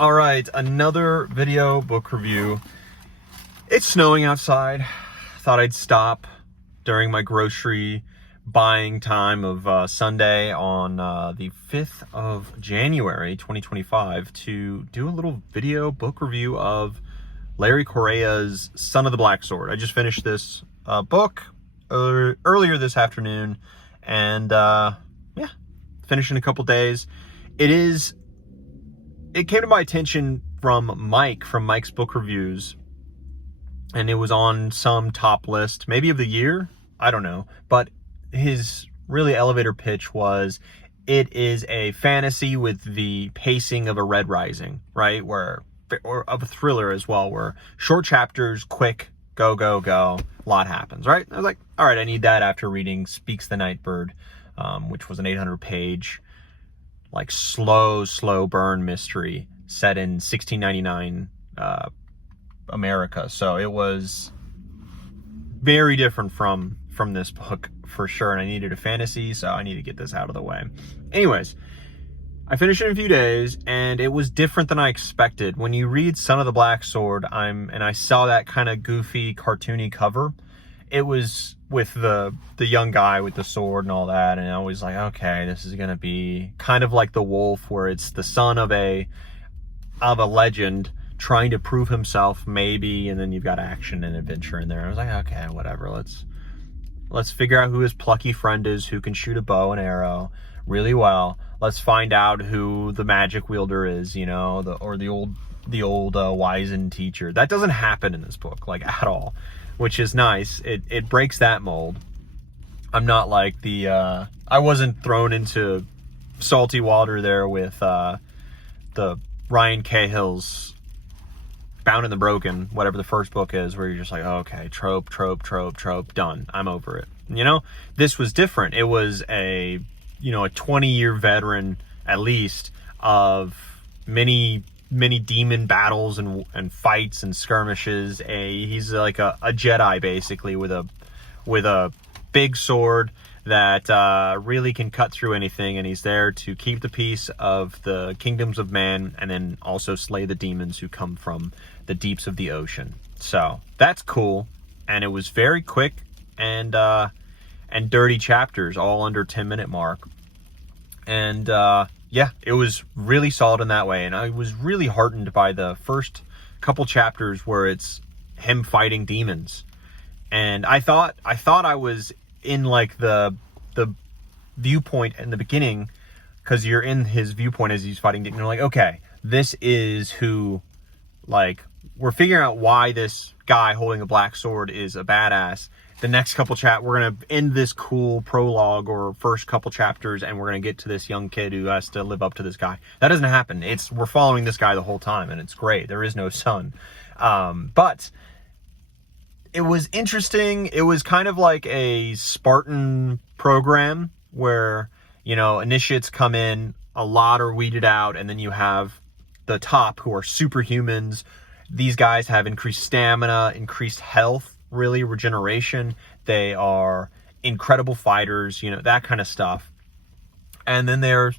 All right, another video book review. It's snowing outside. Thought I'd stop during my grocery buying time of Sunday on the 5th of January, 2025 to do a little video book review of Larry Correia's Son of the Black Sword. I just finished this book earlier this afternoon, and yeah, finished in a couple days. It came to my attention from Mike, from Mike's Book Reviews, and it was on some top list, maybe of the year, I don't know, but his really elevator pitch was, it is a fantasy with the pacing of a Red Rising, right? Or of a thriller as well, where short chapters, quick, go, go, go, a lot happens, right? I was like, all right, I need that after reading Speaks the Nightbird, which was an 800-page, like slow burn mystery set in 1699 America. So it was very different from this book for sure, and I needed a fantasy, so I need to get this out of the way. Anyways, I finished it in a few days, and it was different than I expected. When you read Son of the Black Sword, and I saw that kind of goofy, cartoony cover, it was with the young guy with the sword and all that, and I was like, okay, this is gonna be kind of like The Wolf, where it's the son of a legend trying to prove himself, maybe, and then you've got action and adventure in there. I was like, okay, whatever, let's figure out who his plucky friend is, who can shoot a bow and arrow really well. Let's find out who the magic wielder is, you know, the old wizened teacher. That doesn't happen in this book, like, at all, which is nice. It breaks that mold. I'm not like I wasn't thrown into salty water there with the Ryan Cahill's Bound and the Broken, whatever the first book is, where you're just like, oh, okay, trope, done. I'm over it. You know, this was different. It was a 20-year veteran, at least, of many demon battles and fights and skirmishes. He's like a Jedi, basically, with a big sword that really can cut through anything, and he's there to keep the peace of the kingdoms of man, and then also slay the demons who come from the deeps of the ocean. So that's cool, and it was very quick and dirty chapters, all under 10-minute mark, and yeah, it was really solid in that way. And I was really heartened by the first couple chapters where it's him fighting demons, and I thought I was in like the viewpoint in the beginning, because you're in his viewpoint as he's fighting demons. You're like, okay, this is who, like, we're figuring out why this guy holding a black sword is a badass. The next couple we're gonna end this cool prologue or first couple chapters, and we're gonna get to this young kid who has to live up to this guy. That doesn't happen. We're following this guy the whole time, and it's great. There is no son, but it was interesting. It was kind of like a Spartan program where, initiates come in, a lot are weeded out, and then you have the top, who are superhumans. These guys have increased stamina, increased health, really regeneration. They are incredible fighters, that kind of stuff. And then they're,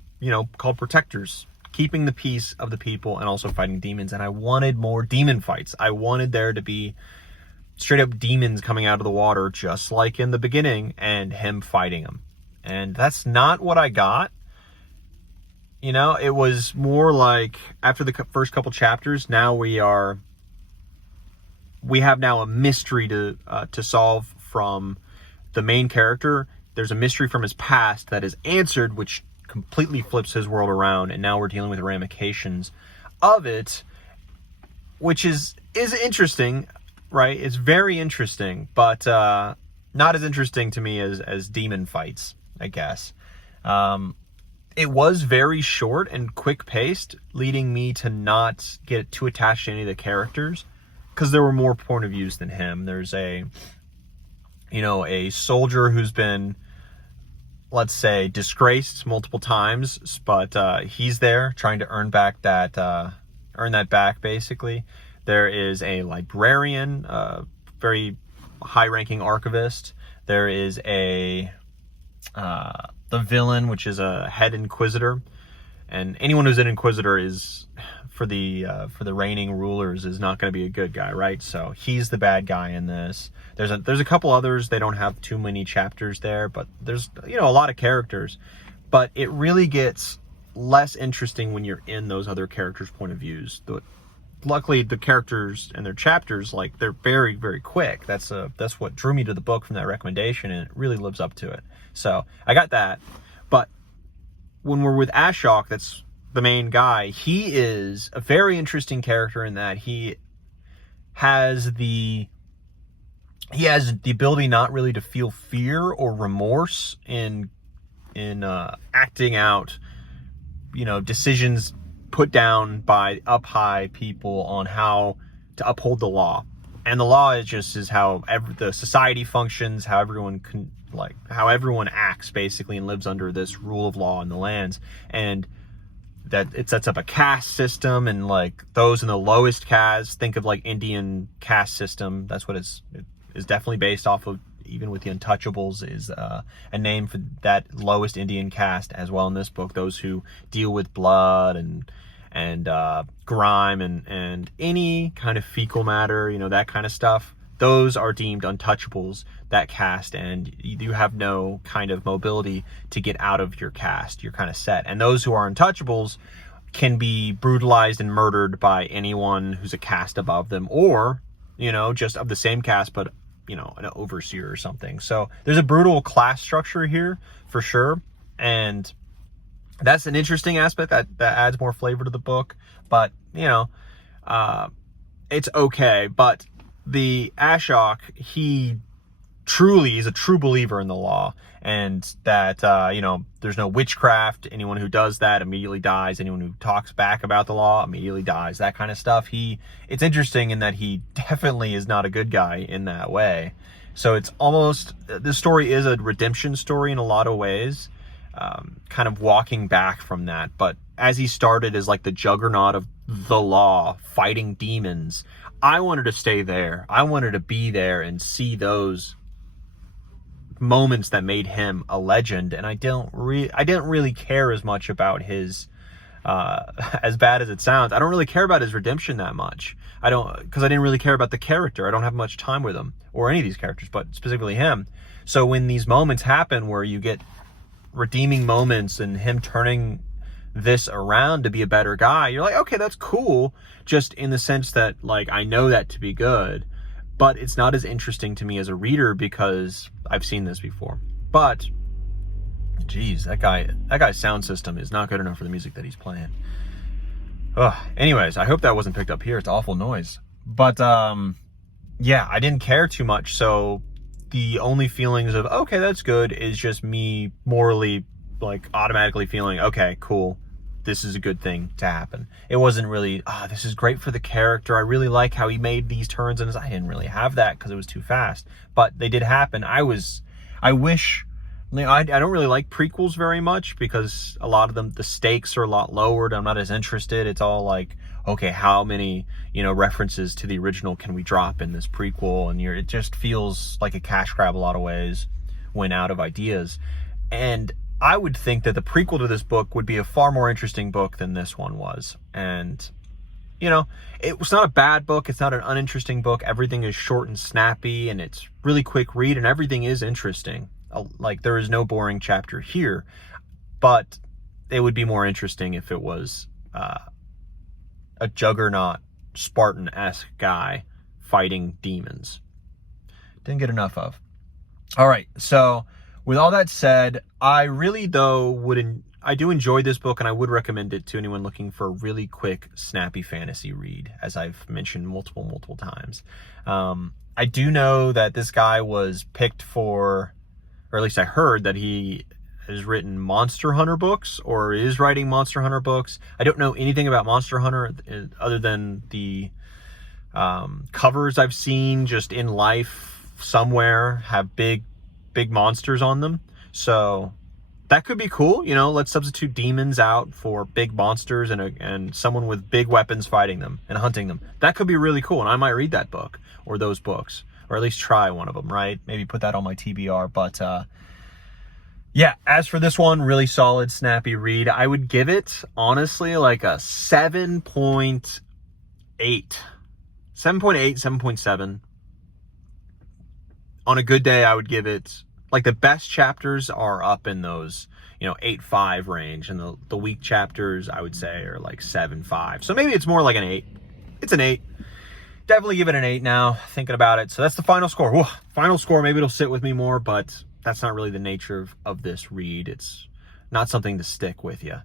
called protectors, keeping the peace of the people and also fighting demons. And I wanted more demon fights. I wanted there to be straight up demons coming out of the water, just like in the beginning, and him fighting them. And that's not what I got. It was more like, after the first couple chapters, now we have now a mystery to solve from the main character. There's a mystery from his past that is answered, which completely flips his world around, and now we're dealing with the ramifications of it, which is interesting. Right, it's very interesting, but not as interesting to me as demon fights, I guess. It was very short and quick-paced, leading me to not get too attached to any of the characters, because there were more point of views than him. There's a soldier who's been, let's say, disgraced multiple times, but he's there trying to earn that back, basically. There is a librarian, very high-ranking archivist. There is the villain, which is a head inquisitor. And anyone who's an inquisitor is, for the reigning rulers is not going to be a good guy, right? So he's the bad guy in this. There's a couple others. They don't have too many chapters there, but there's, you know, a lot of characters. But it really gets less interesting when you're in those other characters' point of views. Luckily, the characters and their chapters, like, they're very, very quick. That's what drew me to the book from that recommendation, and it really lives up to it. So I got that. But when we're with Ashok, that's the main guy, he is a very interesting character in that he has the ability not really to feel fear or remorse in acting out, you know, decisions put down by up high people on how to uphold the law. And the law is how the society functions, how everyone acts basically, and lives under this rule of law in the lands. And that it sets up a caste system, and like those in the lowest caste, think of like Indian caste system. That's what it is definitely based off of. Even with the Untouchables is a name for that lowest Indian caste as well in this book. Those who deal with blood and grime and any kind of fecal matter, you know, that kind of stuff. Those are deemed Untouchables, that caste, and you have no kind of mobility to get out of your caste. You're kind of set. And those who are Untouchables can be brutalized and murdered by anyone who's a caste above them, or, you know, just of the same caste, but, you know, an overseer or something. So there's a brutal class structure here for sure. And that's an interesting aspect that adds more flavor to the book, but, you know, it's okay. But the Ashok, he truly is a true believer in the law, and that, you know, there's no witchcraft. Anyone who does that immediately dies. Anyone who talks back about the law immediately dies, that kind of stuff. It's interesting in that he definitely is not a good guy in that way. So it's almost, the story is a redemption story in a lot of ways, kind of walking back from that. But as he started as like the juggernaut of the law, fighting demons, I wanted to stay there. I wanted to be there and see those moments that made him a legend. And I didn't really care as much about his, as bad as it sounds, I don't really care about his redemption that much. Because I didn't really care about the character. I don't have much time with him, or any of these characters, but specifically him. So when these moments happen where you get redeeming moments and him turning this around to be a better guy, you're like, okay, that's cool, just in the sense that, like, I know that to be good, but it's not as interesting to me as a reader because I've seen this before. But geez, that guy's sound system is not good enough for the music that he's playing. Anyways, I hope that wasn't picked up here. It's awful noise. But yeah, I didn't care too much, so the only feelings of, okay, that's good, is just me morally, like, automatically feeling, okay, cool, this is a good thing to happen. It wasn't really, this is great for the character, I really like how he made these turns, and I didn't really have that because it was too fast. But they did happen. I wish, I don't really like prequels very much because a lot of them, the stakes are a lot lowered. I'm not as interested. It's all like, okay, how many, you know, references to the original can we drop in this prequel? And it just feels like a cash grab a lot of ways when out of ideas. And I would think that the prequel to this book would be a far more interesting book than this one was. And, you know, it was not a bad book. It's not an uninteresting book. Everything is short and snappy, and it's really quick read, and everything is interesting. Like, there is no boring chapter here, but it would be more interesting if it was a juggernaut, Spartan-esque guy fighting demons. Didn't get enough of. All right, so with all that said, I really, though, I do enjoy this book, and I would recommend it to anyone looking for a really quick, snappy fantasy read, as I've mentioned multiple times. I do know that this guy was picked for, or at least I heard that he has written Monster Hunter books, or is writing Monster Hunter books. I don't know anything about Monster Hunter other than the covers I've seen just in life somewhere have big monsters on them. So that could be cool. You know, let's substitute demons out for big monsters and someone with big weapons fighting them and hunting them. That could be really cool, and I might read that book or those books, or at least try one of them, right? Maybe put that on my TBR. But Yeah, as for this one, really solid, snappy read. I would give it, honestly, like a 7.8. 7.8, 7.7. On a good day, I would give it, like, the best chapters are up in those, 8.5 range. And the weak chapters, I would say, are like 7.5. So maybe it's more like an 8. It's an 8. Definitely give it an 8 now, thinking about it. So that's the final score. Whew, final score, maybe it'll sit with me more, but that's not really the nature of this read. It's not something to stick with you.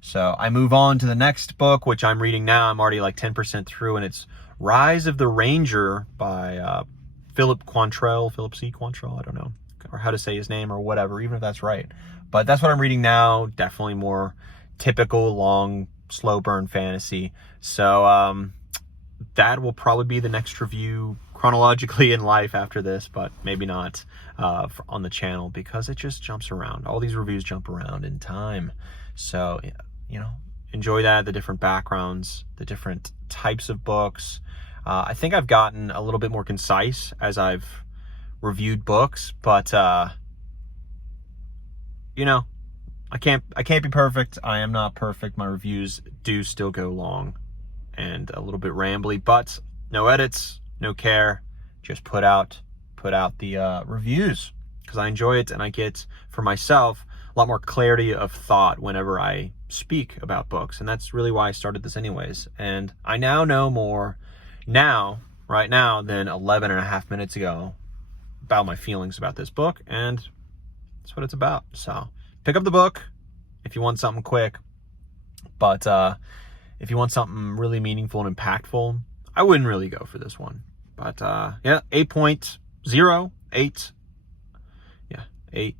So I move on to the next book, which I'm reading now. I'm already like 10% through, and it's Rise of the Ranger by Philip C. Quantrell, I don't know, or how to say his name or whatever, even if that's right. But that's what I'm reading now. Definitely more typical, long, slow burn fantasy. So that will probably be the next review chronologically in life after this, but maybe not on the channel, because it just jumps around. All these reviews jump around in time. So, enjoy that, the different backgrounds, the different types of books. I think I've gotten a little bit more concise as I've reviewed books, but I can't be perfect. I am not perfect. My reviews do still go long and a little bit rambly, but no edits, no care, just put out the reviews, because I enjoy it, and I get, for myself, a lot more clarity of thought whenever I speak about books. And that's really why I started this anyways. And I now know more right now, than 11 and a half minutes ago about my feelings about this book, and that's what it's about. So pick up the book if you want something quick, but if you want something really meaningful and impactful, I wouldn't really go for this one. But yeah, 8.08. Yeah, 8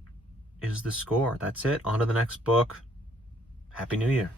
is the score. That's it. On to the next book. Happy New Year.